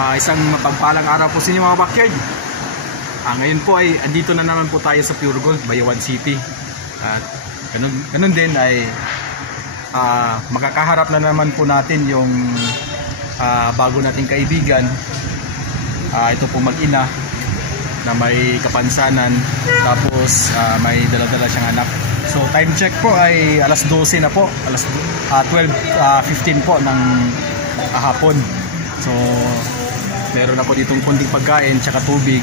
Isang mapagpalang araw po sa inyo mga backyard. Ngayon po ay andito na naman po tayo sa Pure Gold, Bayawan City. At ganun din ay makakaharap na naman po natin yung bago nating kaibigan. Ito po mag-ina na may kapansanan, tapos may dala-dala siyang anak. So time check po ay alas 12 na po, alas 12:15 po ng hapon. So meron na po ditong kunting pagkain tsaka tubig.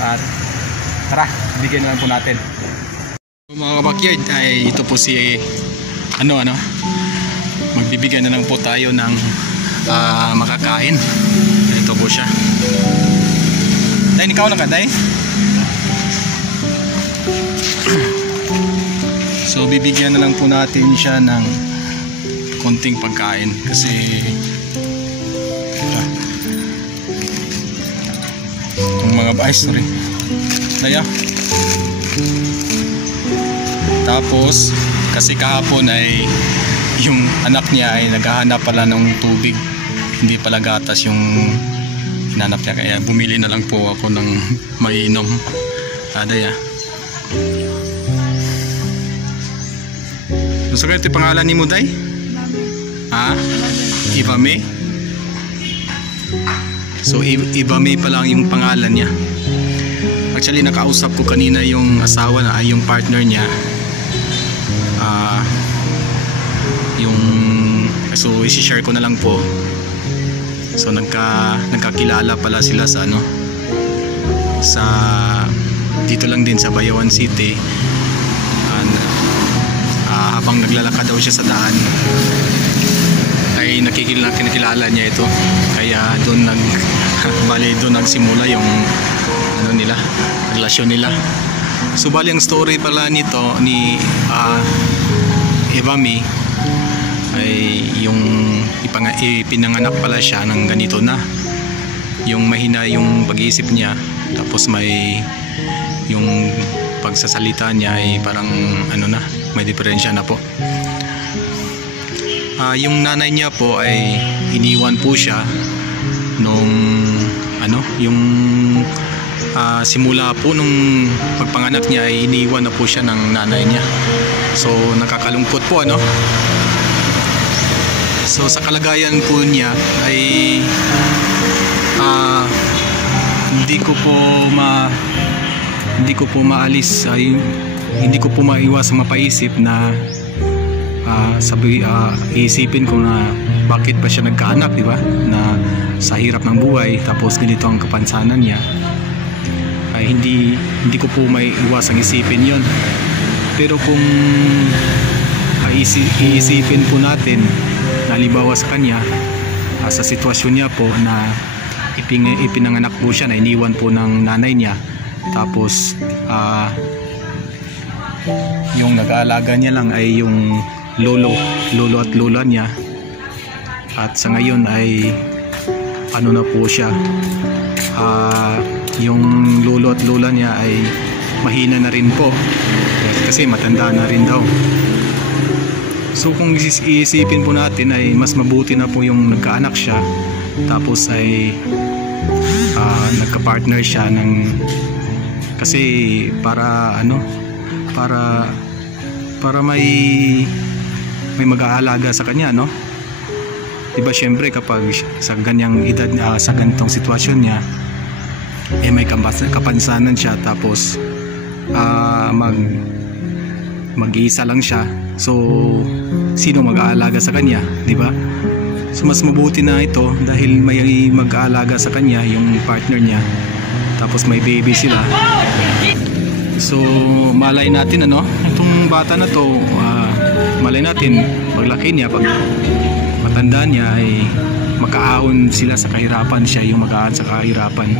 At tara, bigyan naman po natin. So, mga kabakyard, ay ito po si magbibigyan na lang po tayo ng makakain. Ito po siya. Day, ikaw na ka, Day? So bibigyan na lang po natin siya ng konting pagkain kasi yung mga sorry Daya. Tapos kasi kahapon ay yung anak niya ay naghahanap pala ng tubig, hindi pala gatas yung hinanap niya, kaya bumili na lang po ako ng mainom. Daya. So kaya ito pangalan ni mo, Day? Eva May? So Eva May pa lang yung pangalan niya. Actually nakausap ko kanina yung asawa na yung partner niya. So isi-share ko na lang po. So nagkakilala pala sila sa sa dito lang din sa Bayawan City. Habang naglalakad daw siya sa daan ay nakikilala niya ito, kaya doon doon nagsimula yung relasyon nila. So bali ang story pala nito ni Eva May ay yung ipinanganak pala siya ng ganito na, yung mahina yung pag-iisip niya, tapos may yung pagsasalita niya ay parang may diferensya na po. Yung nanay niya po ay iniwan po siya nung yung simula po nung pagpanganak niya ay iniwan na po siya ng nanay niya. So nakakalungkot po So sa kalagayan po niya ay hindi ko po maalis, hindi ko po maiwasang mapaisip na iisipin ko na bakit pa siya nagkaanak, di ba? Na sa hirap ng buhay, tapos ganito ang kapansanan niya. Hindi ko po maiwasang isipin yon. Pero kung iisipin po natin, halimbawa sa kanya, sa sitwasyon niya po na ipinanganak po siya, na iniwan po ng nanay niya, tapos yung nag-aalaga niya lang ay yung lolo at lola niya, at sa ngayon ay na po siya, yung lolo at lola niya ay mahina na rin po kasi matanda na rin daw. So kung iisipin po natin ay mas mabuti na po yung nagkaanak siya, tapos ay nagka-partner siya kasi para may mag-aalaga sa kanya, diba? Syempre kapag sa ganyang edad, sa ganitong sitwasyon niya, may kapansanan siya, tapos mag-iisa lang siya. So sino mag-aalaga sa kanya, diba? So mas mabuti na ito dahil may mag-aalaga sa kanya yung partner niya, tapos may baby sila. So malay natin itong bata na to, malay natin paglaki niya, pag matanda niya ay makaahon sila sa kahirapan, siya yung makaahon sa kahirapan.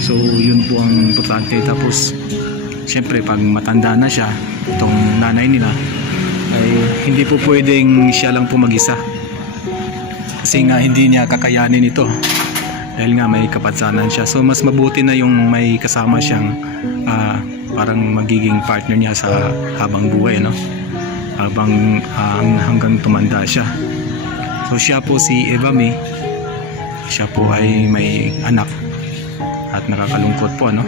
So yun po ang importante. Tapos syempre pag matanda na siya, itong nanay nila, ay hindi po pwedeng siya lang po mag-isa, kasi nga hindi niya kakayanin ito dahil nga may kapansanan siya. So mas mabuti na yung may kasama siyang parang magiging partner niya sa habang buhay, hanggang tumanda siya. So siya po si Eva May. siya po ay may anak at nakakalungkot po, ano.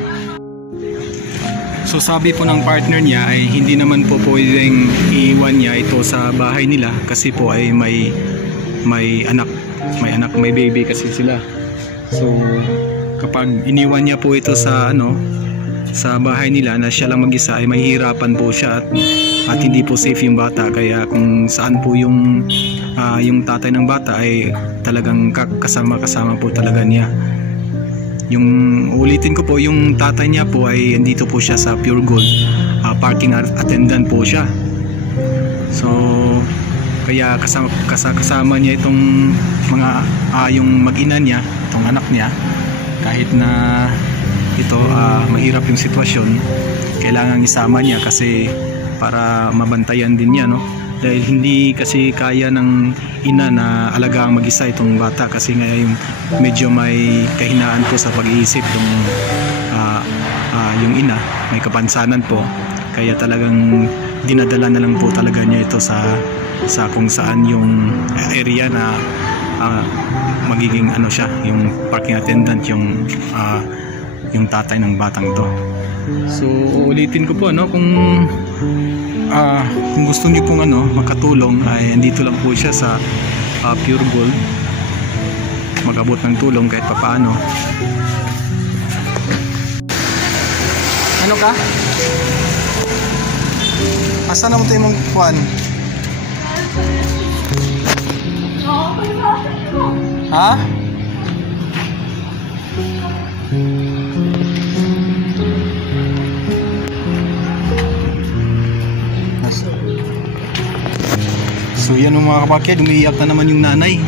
So sabi po ng partner niya ay hindi naman po pwedeng iiwan niya ito sa bahay nila kasi po ay may anak, may baby kasi sila. So kapag iniwan niya po ito sa sa bahay nila na siya lang mag-isa ay mahihirapan po siya at hindi po safe yung bata. Kaya kung saan po yung tatay ng bata ay talagang kasama po talaga niya. Yung ulitin ko po, yung tatay niya po ay andito po siya sa Pure Gold, parking attendant po siya. So kaya kasama niya itong mga yung mag-ina niya, itong anak niya. Kahit na ito mahirap yung sitwasyon, kailangan isama niya kasi para mabantayan din niya, no? Dahil hindi kasi kaya ng ina na alagaan mag-isa itong bata kasi ngayon medyo may kahinaan po sa pag-iisip yung ina, may kapansanan po, kaya talagang dinadala na lang po talaga niya ito sa kung saan yung area na magiging siya, yung parking attendant, yung tatay ng batang to. So ulitin ko po, kung gusto niyo pong makatulong ay andito lang po siya sa Pure Gold, mag-abot ng tulong kahit papaano. Ano ka? Asa na mo tayo mong kuhan? Ha? So yan mga kapakid, umiiyak na naman yung nanay.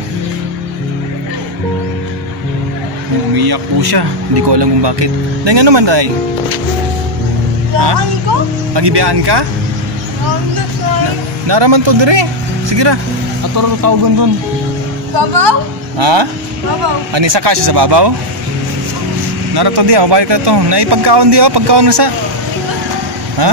Umiiyak po siya, hindi ko alam kung bakit. Dahil nga naman dahil ha? Pagibiyaan ka? Naraman to dire. Sige ra, aturo tawagan dun. Babaw? Ha? Babaw. Anisa ka siya sa babaw? Narato di, balik ka to. Naipagkaon di, pagkaon na sa. Ha?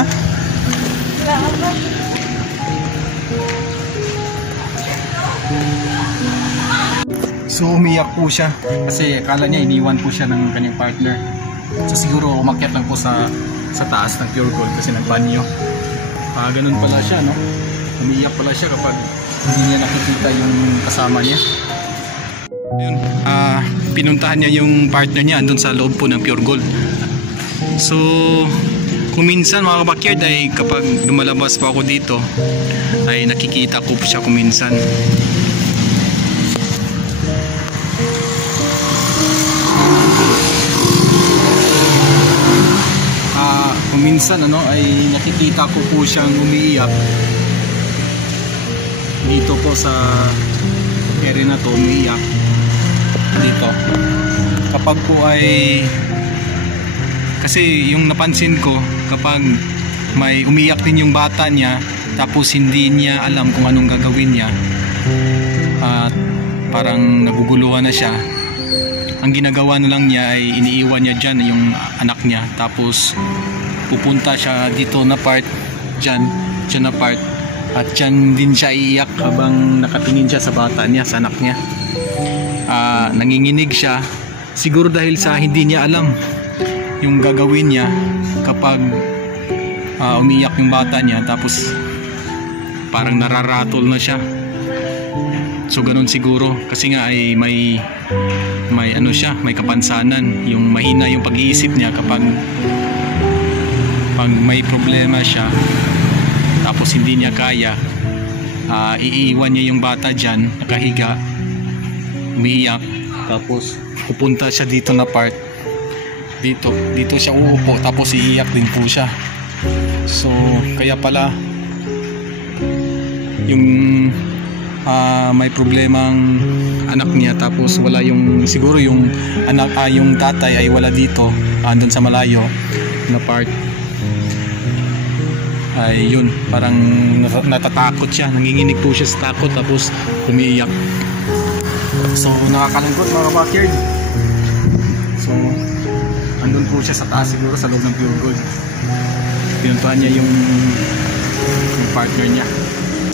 So umiyak po siya kasi akala niya iniwan po siya ng kanyang partner. So siguro umakyat lang po sa taas ng Pure Gold kasi nagbanyo. Ganun pala siya, no? Umiyak pala siya kapag hindi niya nakikita yung kasama niya. Ayun, pinuntahan niya yung partner niya andun sa loob po ng Pure Gold. So kung minsan mga kabakyard ay kapag lumalabas po ako dito ay nakikita ko po siya kung minsan. Kung minsan ay nakikita ko po siyang umiiyak dito po sa area na to, umiiyak dito kapag po ay kasi yung napansin ko kapag may umiiyak din yung bata niya tapos hindi niya alam kung anong gagawin niya at parang naguguluhan na siya, ang ginagawa na lang niya ay iniiwan niya dyan yung anak niya tapos pupunta siya dito na part, dyan na part at dyan din siya iiyak habang nakatingin siya sa bata niya, sa anak niya. Nanginginig siya siguro dahil sa hindi niya alam yung gagawin niya kapag umiiyak yung bata niya tapos parang nararatol na siya. So ganun siguro kasi nga ay may siya, may kapansanan, yung mahina yung pag-iisip niya kapag may problema siya tapos hindi niya kaya, iiwan niya yung bata dyan nakahiga umiiyak tapos pupunta siya dito na part, dito siya uupo tapos iiyak din po siya. So kaya pala yung may problemang anak niya tapos wala yung siguro yung anak, yung tatay ay wala dito, andun sa malayo na part ay yun, parang natatakot siya, nanginginig po siya sa takot tapos umiiyak. So nakakalungkot mga kabakyard. So andun po siya sa taas siguro sa loob ng Pure Gold, pinuntuhan niya yung partner niya.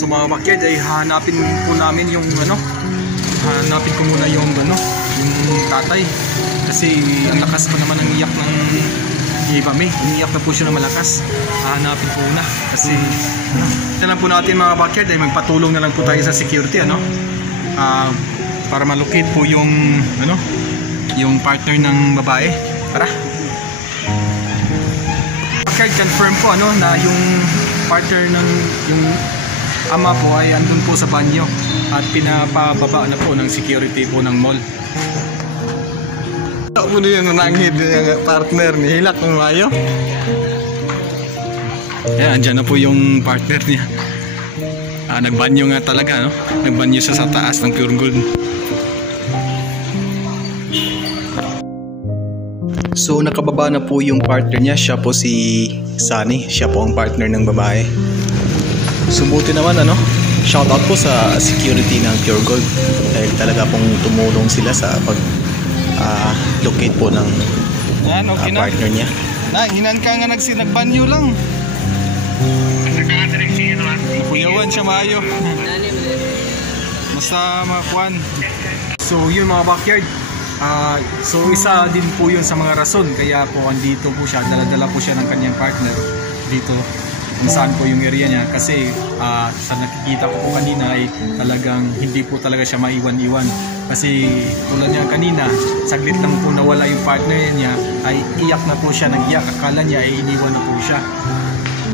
So mga kabakyard ay hanapin po namin yung hanapin ko muna yung yung tatay. Kasi ang lakas pa naman ng iyak ng Ibame. Umiiyak na po siya ng malakas. Hahanapin po na. Kasi na lang po natin mga backyard ay magpatulong na lang po tayo sa security, ano? Para malocate po yung yung partner ng babae. Tara. Backyard confirm po na yung partner ng yung ama po ay andun po sa banyo at pinapababa na po ng security po ng mall. Ako na yung nanangid yung partner ni Hilak ng Mayo. Andyan na po yung partner niya. Nagbanyo nga talaga, no? Nagbanyo siya sa taas ng Pure Gold. So nakababa na po yung partner niya. Siya po si Sunny. Siya po ang partner ng babae. Sumuti naman, shoutout po sa security ng Pure Gold dahil talaga pong tumulong sila sa pag locate po ng partner niya. Hinan ka nga nagbanyo lang. Kuyawan siya maayo. Basta makuan. So yun mga backyard. So isa din po yun sa mga rason kaya po andito po siya. Dala-dala po siya ng kanyang partner dito kung saan po yung area niya. Kasi sa nakikita ko po kanina ay talagang hindi po talaga siya maiwan-iwan. Kasi tulad niya kanina, saglit lang po nawala yung partner niya, ay iyak na po siya, nag-iyak, akala niya ay iniwan na po siya.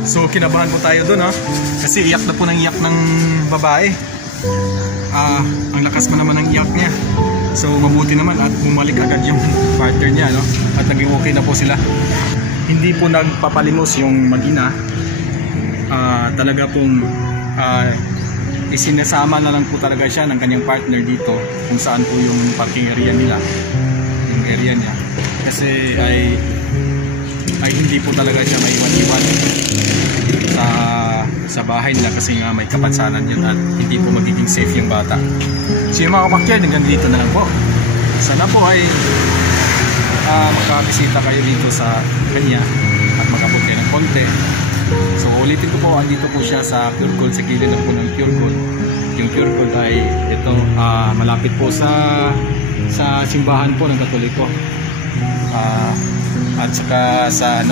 So kinabahan po tayo dun, kasi iyak na po ng iyak ng babae. Ang lakas pa naman ng iyak niya. So mabuti naman at bumalik agad yung partner niya, at naging okay na po sila. Hindi po nagpapalimos yung mag-ina. Talaga pong isinasama na lang po talaga siya ng kanyang partner dito kung saan po yung parking area nila, yung area niya, kasi ay hindi po talaga siya maiwan-iwan sa bahay nila kasi nga may kapansanan yun at hindi po magiging safe yung bata. So yung mga kapakyard, hanggang dito na lang po. Sana po ay makabisita kayo dito sa kanya at makabot kayo ng konti. So ulitin ko po, andito po siya sa Pure Gold, sa gilid ng punong Pure Gold. Yung Pure Gold ay ito, malapit po sa simbahan po ng Katoliko. At saka sa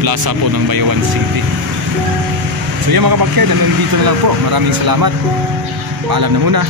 plaza po ng Bayawan City. So yung mga kapakyard, nandito na lang po. Maraming salamat. Paalam na muna.